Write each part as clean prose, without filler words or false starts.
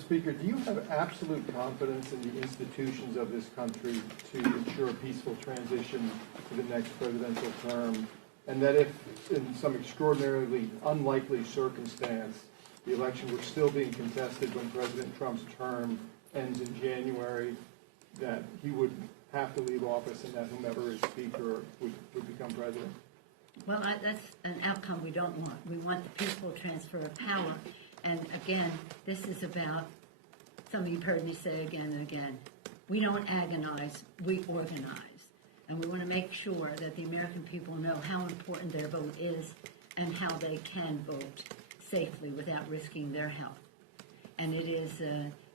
Speaker, do you have absolute confidence in the institutions of this country to ensure a peaceful transition to the next presidential term, and that if, in some extraordinarily unlikely circumstance, the election were still being contested when President Trump's term ends in January, that he would have to leave office and that whomever is Speaker would become president? Well, that's an outcome we don't want. We want the peaceful transfer of power. And again, this is about, some of you have heard me say again and again, we don't agonize, we organize. And we want to make sure that the American people know how important their vote is and how they can vote safely without risking their health. And it is,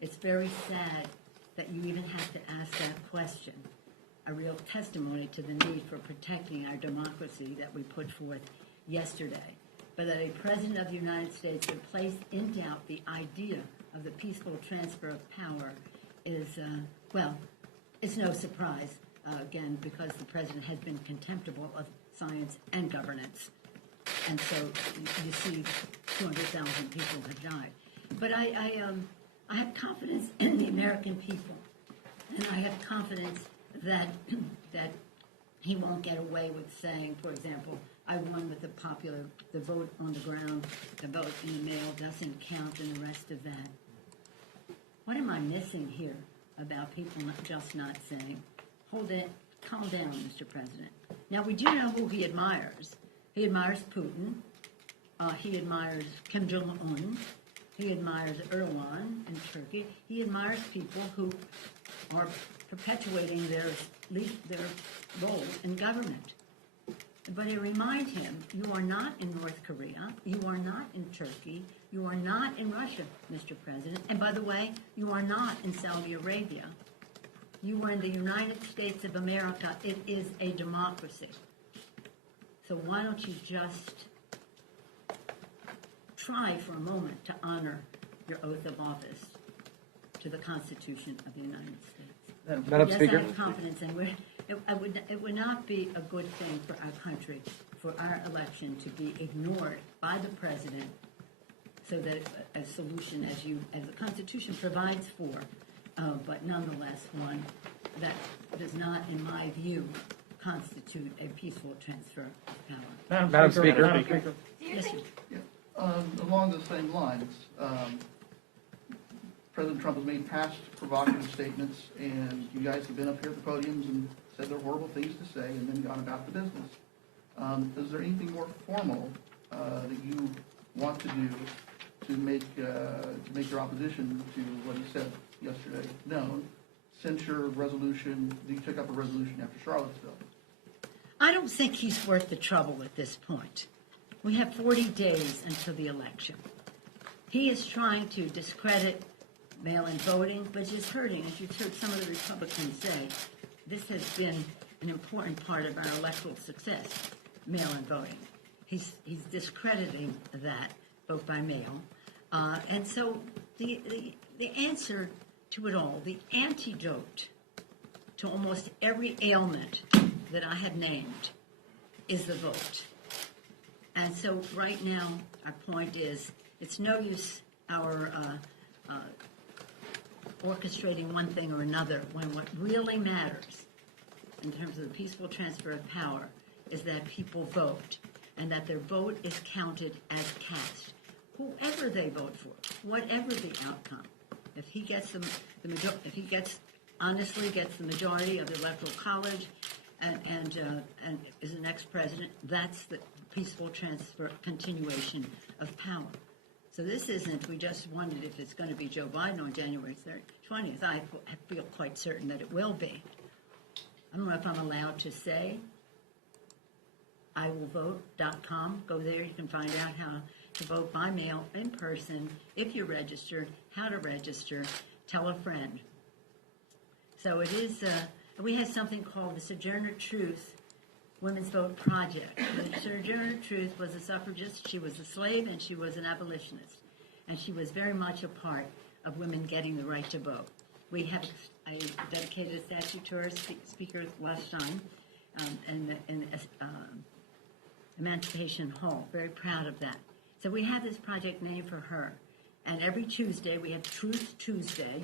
it's very sad that you even have to ask that question, a real testimony to the need for protecting our democracy that we put forth yesterday. But that a President of the United States would place in doubt the idea of the peaceful transfer of power is, well, it's no surprise, again, because the President has been contemptible of science and governance. And so you see 200,000 people have died. But I have confidence in the American people, and I have confidence that he won't get away with saying, for example, I won with the vote on the ground, the vote in the mail doesn't count, and the rest of that. What am I missing here about people just not saying, hold it, calm down, Mr. President? Now, we do know who he admires. He admires Putin. He admires Kim Jong-un. He admires Erdogan in Turkey. He admires people who are perpetuating their role in government. But I remind him, you are not in North Korea, you are not in Turkey, you are not in Russia, Mr. President. And by the way, you are not in Saudi Arabia. You are in the United States of America. It is a democracy. So why don't you just try for a moment to honor your oath of office to the Constitution of the United States? Madam Speaker. I have confidence, and it would not be a good thing for our country, for our election to be ignored by the President, so that a solution, as the Constitution provides for, but nonetheless one that does not, in my view, constitute a peaceful transfer of power. Madam Speaker. Yes, sir. Yeah. Along the same lines, President Trump has made past provocative statements, and you guys have been up here at the podiums and said there are horrible things to say and then gone about the business. Is there anything more formal that you want to do to make your opposition to what he said yesterday known, since your resolution, you took up a resolution after Charlottesville? I don't think he's worth the trouble at this point. We have 40 days until the election. He is trying to discredit mail-in voting, which is hurting. As you've heard some of the Republicans say, this has been an important part of our electoral success, mail-in voting. He's discrediting that, vote by mail. And so the answer to it all, the antidote to almost every ailment that I had named is the vote. And so right now, our point is, it's no use our orchestrating one thing or another when what really matters in terms of the peaceful transfer of power is that people vote and that their vote is counted as cast. Whoever they vote for, whatever the outcome, if he gets honestly gets the majority of the electoral college and is the next president, that's the peaceful transfer, continuation of power. So this isn't, we just wondered if it's going to be Joe Biden on January 20th. I feel quite certain that it will be. I don't know if I'm allowed to say iwillvote.com. Go there, you can find out how to vote by mail, in person, if you're registered, how to register, tell a friend. So it is, we had something called the Sojourner Truth Women's Vote Project. The Sojourner Truth was a suffragist, she was a slave, and she was an abolitionist. And she was very much a part of women getting the right to vote. I dedicated a statue to our speaker last time in Emancipation Hall. Very proud of that. So we have this project named for her. And every Tuesday, we have Truth Tuesday,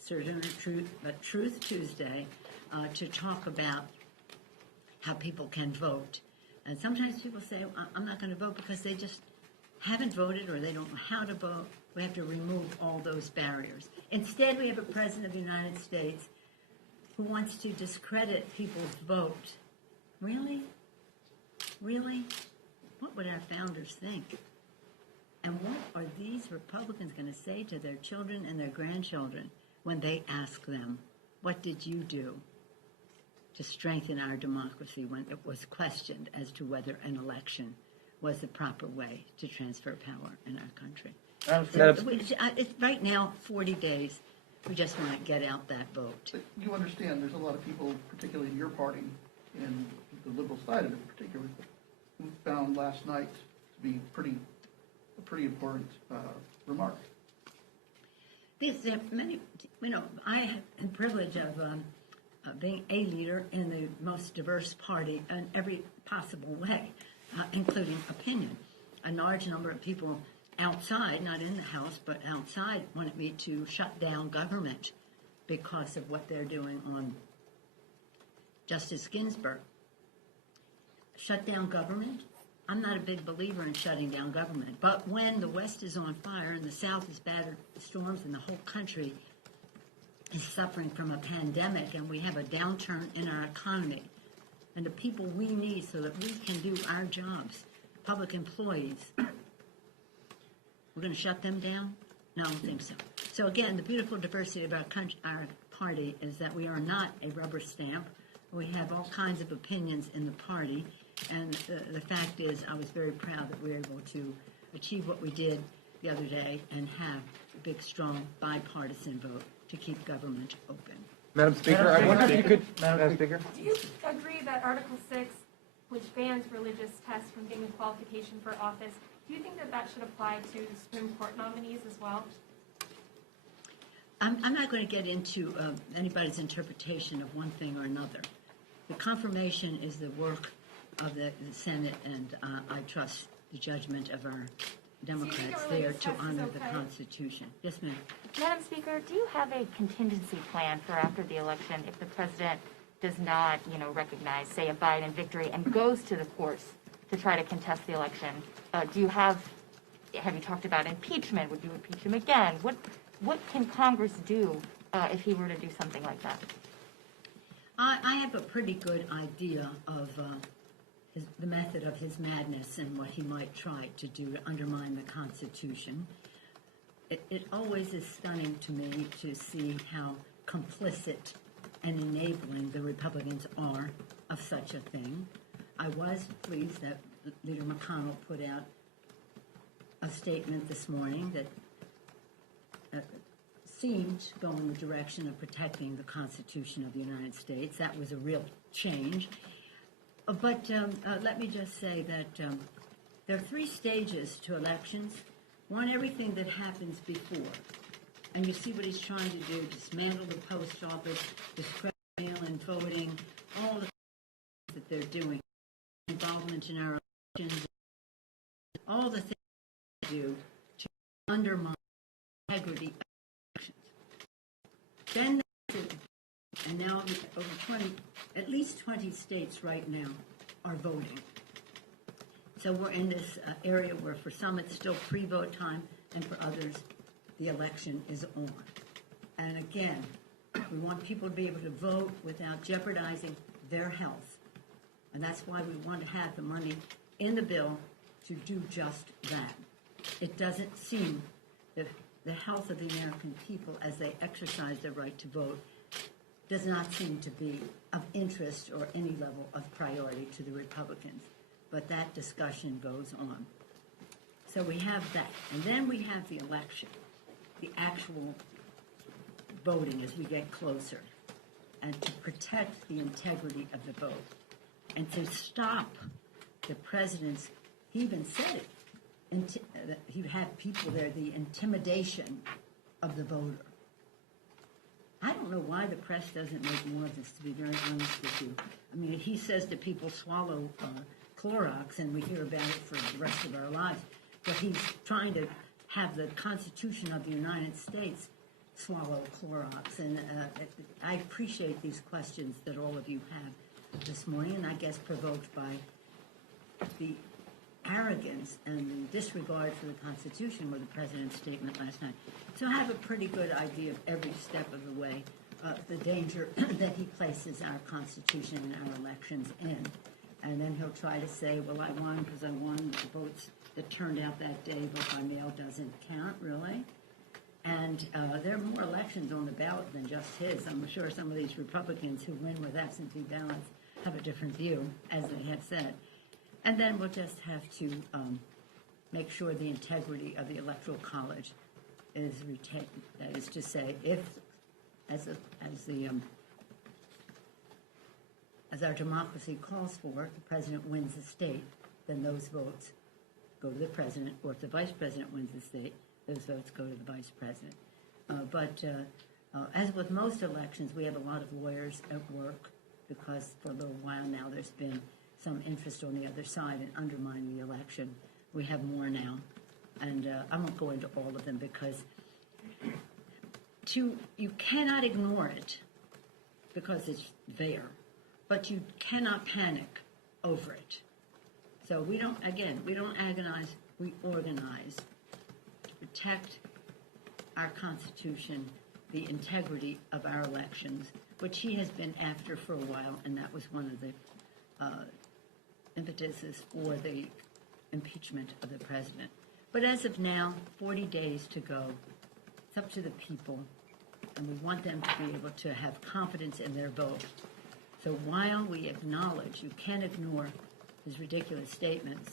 certain truth, but Truth Tuesday, to talk about how people can vote. And sometimes people say, I'm not going to vote because they just haven't voted or they don't know how to vote. We have to remove all those barriers. Instead, we have a President of the United States who wants to discredit people's vote. Really? Really? What would our founders think? And what are these Republicans going to say to their children and their grandchildren when they ask them, what did you do to strengthen our democracy when it was questioned as to whether an election was the proper way to transfer power in our country? It's right now, 40 days. We just want to get out that vote. But you understand there's a lot of people, particularly in your party, and the liberal side of it particularly, who found last night to be a pretty important remark. There are many, I have the privilege of being a leader in the most diverse party in every possible way, including opinion. A large number of people outside, not in the House, but outside, wanted me to shut down government because of what they're doing on Justice Ginsburg. Shut down government? I'm not a big believer in shutting down government. But when the West is on fire and the South is battered with storms and the whole country is suffering from a pandemic and we have a downturn in our economy and the people we need so that we can do our jobs, public employees, we're going to shut them down? No, I don't think so. So again, the beautiful diversity of our party is that we are not a rubber stamp. We have all kinds of opinions in the party. And the fact is, I was very proud that we were able to achieve what we did the other day and have a big, strong, bipartisan vote to keep government open. Madam Speaker, I wonder if you could, Madam Speaker. Do you agree that Article 6, which bans religious tests from being a qualification for office, do you think that that should apply to Supreme Court nominees as well? I'm not going to get into anybody's interpretation of one thing or another. The confirmation is the work of the Senate, and I trust the judgment of our Democrats there to honor the Constitution. Yes, ma'am. Madam Speaker, do you have a contingency plan for after the election if the president does not, recognize, say, a Biden victory and goes to the courts to try to contest the election? Have you talked about impeachment? Would you impeach him again? What can Congress do if he were to do something like that? I have a pretty good idea of the method of his madness and what he might try to do to undermine the Constitution. It always is stunning to me to see how complicit and enabling the Republicans are of such a thing. I was pleased that Leader McConnell put out a statement this morning that seemed to go in the direction of protecting the Constitution of the United States. That was a real change. But let me just say that there are 3 stages to elections. One, everything that happens before. And you see what he's trying to do, dismantle the post office, discredit mail-in voting, all the things that they're doing, involvement in our elections, all the things they do to undermine the integrity of elections. Then and now over at least 20 states right now are voting. So we're in this area where for some it's still pre-vote time and for others the election is on. And again, we want people to be able to vote without jeopardizing their health. And that's why we want to have the money in the bill to do just that. It doesn't seem that the health of the American people as they exercise their right to vote does not seem to be of interest or any level of priority to the Republicans. But that discussion goes on. So we have that. And then we have the election, the actual voting as we get closer, and to protect the integrity of the vote, and to stop the president's, he even said it, that he had people there, the intimidation of the voter. I don't know why the press doesn't make more of this, to be very honest with you. I mean, he says that people swallow Clorox, and we hear about it for the rest of our lives. But he's trying to have the Constitution of the United States swallow Clorox. And I appreciate these questions that all of you have this morning, and I guess provoked by the arrogance and the disregard for the Constitution with the President's statement last night. So I have a pretty good idea of every step of the way, the danger that he places our Constitution and our elections in. And then he'll try to say, well, I won because I won the votes that turned out that day, vote by mail doesn't count, really. And there are more elections on the ballot than just his. I'm sure some of these Republicans who win with absentee ballots have a different view, as they have said. And then we'll just have to make sure the integrity of the Electoral College is retained. That is to say, if, as our democracy calls for, the president wins the state, then those votes go to the president, or if the vice president wins the state, those votes go to the vice president. But as with most elections, we have a lot of lawyers at work because for a little while now there's been some interest on the other side in undermining the election. We have more now, and I won't go into all of them because you cannot ignore it because it's there, but you cannot panic over it. So we don't agonize, we organize to protect our Constitution, the integrity of our elections, which he has been after for a while, and that was one of the impetuses for the impeachment of the president. But as of now, 40 days to go. It's up to the people, and we want them to be able to have confidence in their vote. So while we acknowledge you can't ignore his ridiculous statements,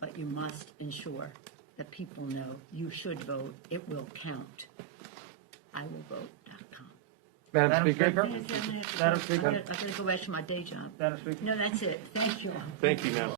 but you must ensure that people know you should vote. It will count. IWillVote.com. Madam Speaker? I'm going to go back to my day job. Madam Speaker? No, that's it. Thank you all. Thank you, ma'am.